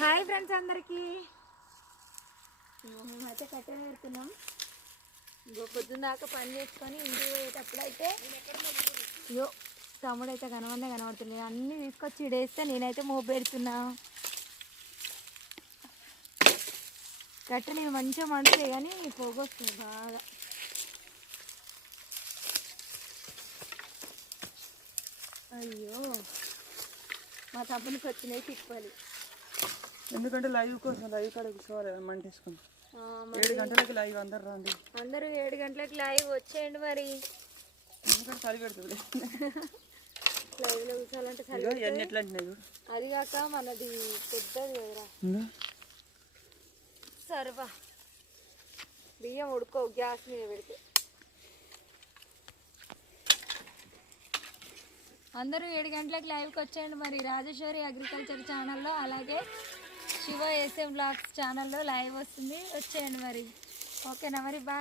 Hi friends అందరికీ. మేమైతే కట్టెలు పెడుతున్నాం. ఇంకో పొద్దున్న దాకా పని చేసుకొని ఇంటికి పోయేటప్పుడు అయితే తమ్ముడు అయితే కనబడుతుంది. అన్నీ తీసుకొచ్చి ఇడేస్తే నేనైతే మోపు పెడుతున్నా. కట్టెలు మంచిగా మండుతాయి కానీ పొగొస్తుంది బాగా. అయ్యో మా తమ్మునికి వచ్చినాయి తిప్పాలి. ఎందుకంటే లైవ్ కోసం లైవ్ కాడ కూర్చోవాలి మంటేసుకుని 7 గంటలకి లైవ్ అందరు రండి. అందరూ 7 గంటలకి లైవ్ వచ్చేయండి. మరి ఎందుకంటే చలి పెడుతుంది లైవ్లో కూర్చోాలంటే ఇవన్నీ ఎట్లా అంటున్నాయి. అది కాక మనది పెద్దది కదరా సర్వా బియ్యం ఉడుకో గ్యాస్ మీద పెడితే. అందరూ 7 గంటలకు లైవ్కి వచ్చేయండి. మరి రాజేశ్వరి అగ్రికల్చర్ ఛానల్లో అలాగే శివ ఎస్ఎం బ్లాగ్స్ ఛానల్లో లైవ్ వస్తుంది. వచ్చేయండి మరి. ఓకేనా మరి బాయ్.